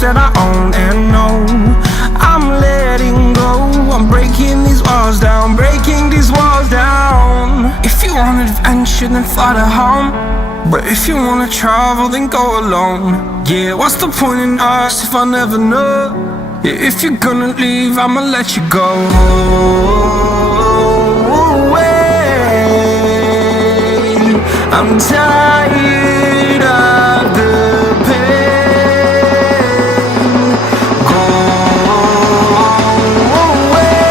that I own and know. I'm letting go, I'm breaking these walls down, breaking these walls down. If you want adventure, then fly to home. But if you wanna travel, then go alone. Yeah, what's the point in us if I never know? Yeah, if you're gonna leave, I'ma let you go. I'm tired of the pain. Go away.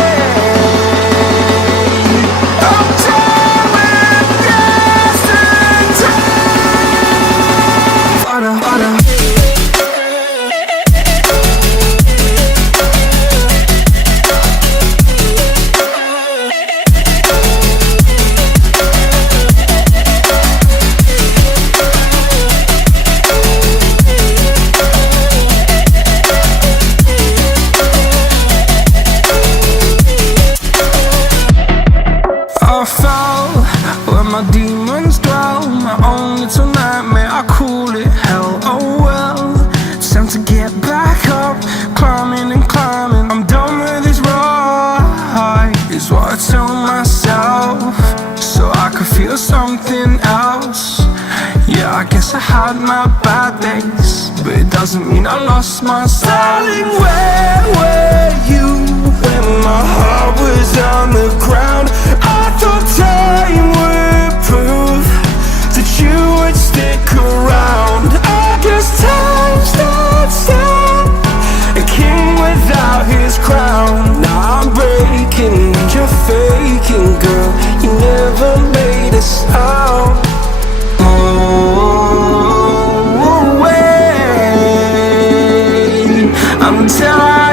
I'm done with yesterday. Fada, fada. I fell where my demons dwell, my own little nightmare, I call it hell. Oh well, it's time to get back up, climbing and climbing. I'm done with this ride, is what I tell myself, so I could feel something else. Yeah, I guess I had my bad days, but it doesn't mean I lost my style. Darling, where were you when my heart was on the ground? I thought time would prove that you would stick around. I guess time stood still, a king without his crown. Now I'm breaking and you're faking, girl. You never made a sound. Oh, wait, I'm tired.